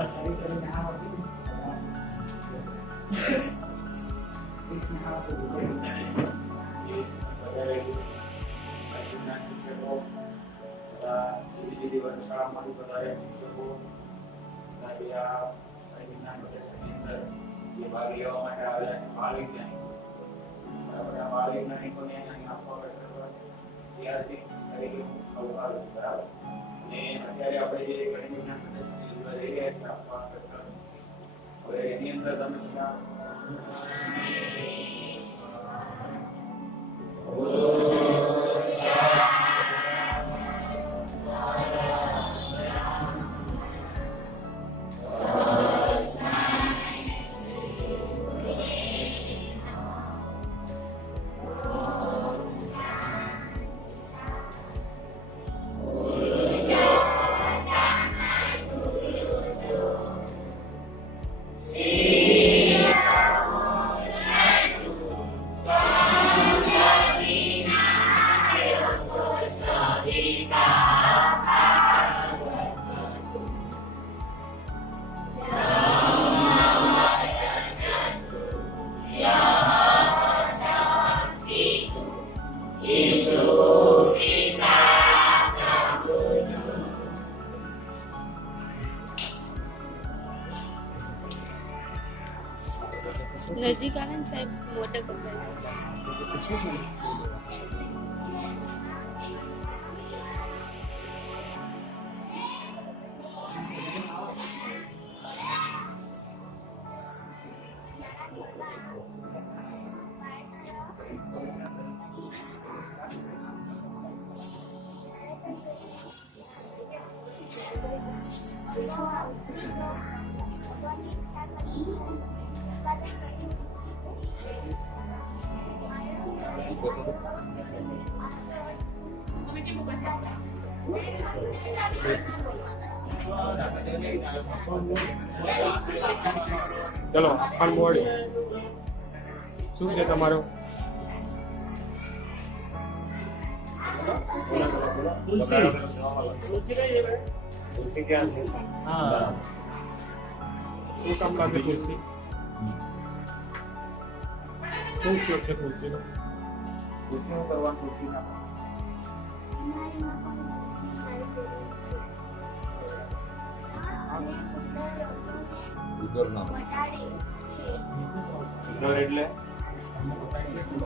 એ છે અરે દાદા હરી કરીને આવતી કૃષ્ણ આવતું હવે એની અંદર તમે ચલો પણ મોડી શું છે તમારું તુલસી ક્યાં છે હા શું કામ લાગે તુલસી શું ઉપયોગ છે તુલસીનો તુલસીનું કરવાનું તુલસી ના ઉદર એટલે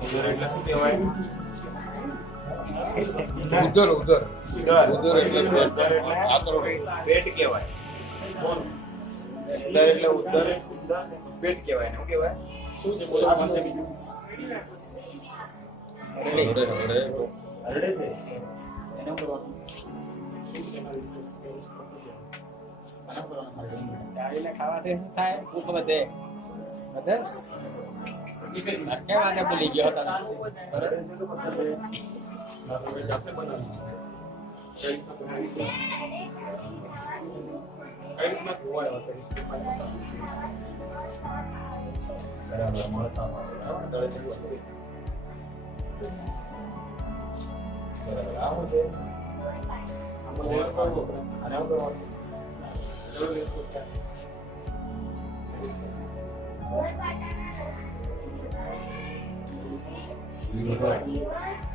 ઉદર એટલે શું કહેવાય ઉદર ઉદર ઉદર ઉદર એટલે પેટ. ઉદર એટલે પેટ કહેવાય. ઉદર એટલે ઉદર પેટ કહેવાય ને. શું કહેવાય? શું છે બોલો? મને બીજું? હરડે હરડે હરડે છે? એનું કરવાનું શું છે એના વિશે આના કરવાનું ચાવીને ખાવાથી શું થાય ભૂખ વધે વધે કેમ આને ભૂલી ગયો હતો. Berabar mulai sama. Kalau ada yang dua kali. Berabar apa sih? Kamu lihat kau, ada apa kau? Ada lihat kau. Lihat kau.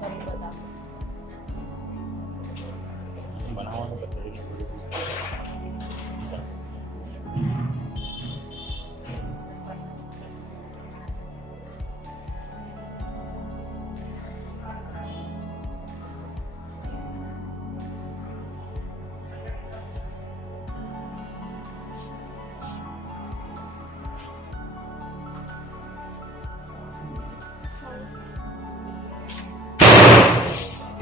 करीब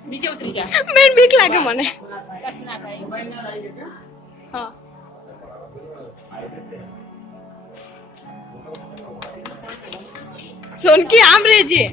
એમાં જ? એમાં જ. પેરિસ્કોપ પણ તેમાં એક પણ દીવા અશુદ્ધ પ્રવીણ બતાવવું પડશે હો નિદર્શન કરો સીએમ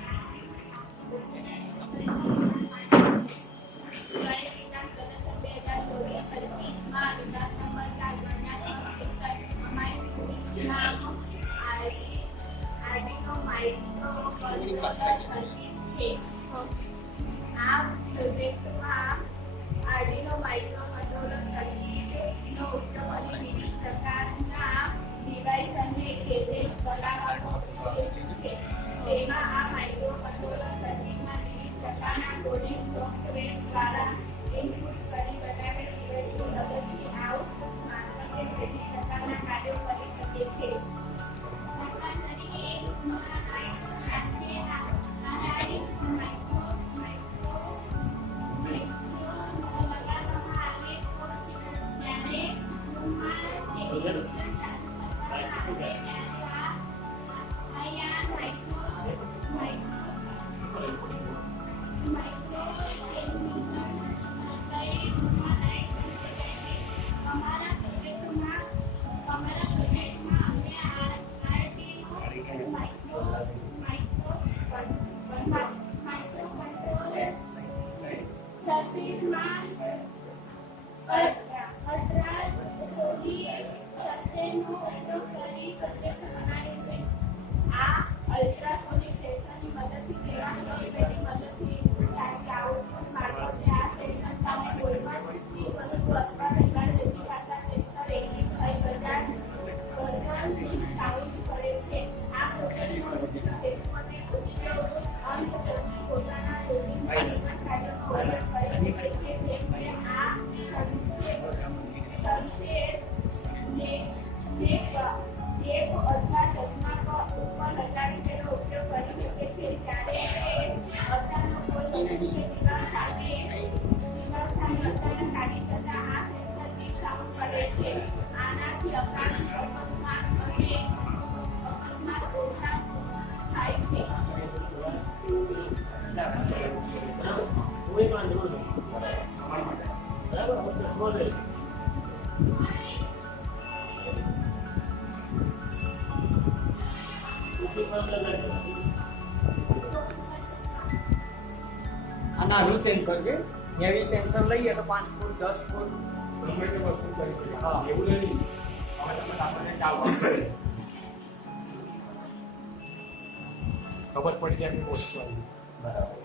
આ પ્રોજેક્ટમાં આરટીનો માઇક્રો કંટ્રોલર સર્કિટનો ઉપયોગ અને વિવિધ પ્રકારના ડિવાઇસ અને ગેજેટ બનાવવાનો હેતુ છે તેમાં આ માઇક્રો કંટ્રોલર સર્કિટમાં વિવિધ પ્રકારના કોડિંગ સોફ્ટવેર દ્વારા આ નાનું સેન્સર છે. હેવી સેન્સર લઈએ તો પાંચ ફૂટ દસ ફૂટ. ગમે તે વસ્તુ કરી શકે હા. એવું નહીં ચાલો ખબર પડી જાય એમની પોસ્ટ આવી બરાબર.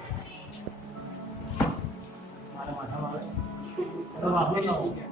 મારા માથામાં આવે.